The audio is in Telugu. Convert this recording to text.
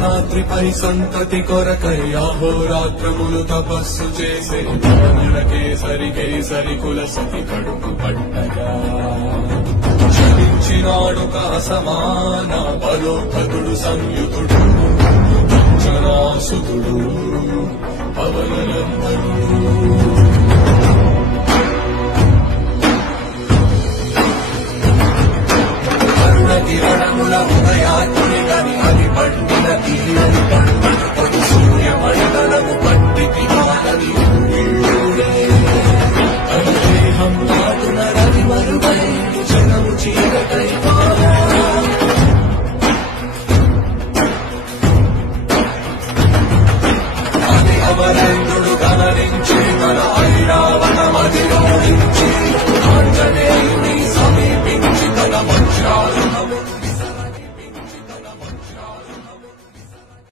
సింహనాద్రిపై సంతతి కొరకై అహోరాత్రములు తపస్సు చేసే వానర కేసరి కేసరి కుల సతి కడుపు పట్టగా చలించినాడు సమాన బలోధతుడు సంయుతుడు అంజనాసుతుడు పవననందనుడు కిరణముల ఉదయాత్మికని అది పండిన తీరని పండు సూర్యమండలము పట్టికి మానది దేహం నాటున రవి మరుగై జనము చీకటై అది అమరేంద్రుడు గమనించి తన ఐరావతమది ఓడించి ఆంజనేయుని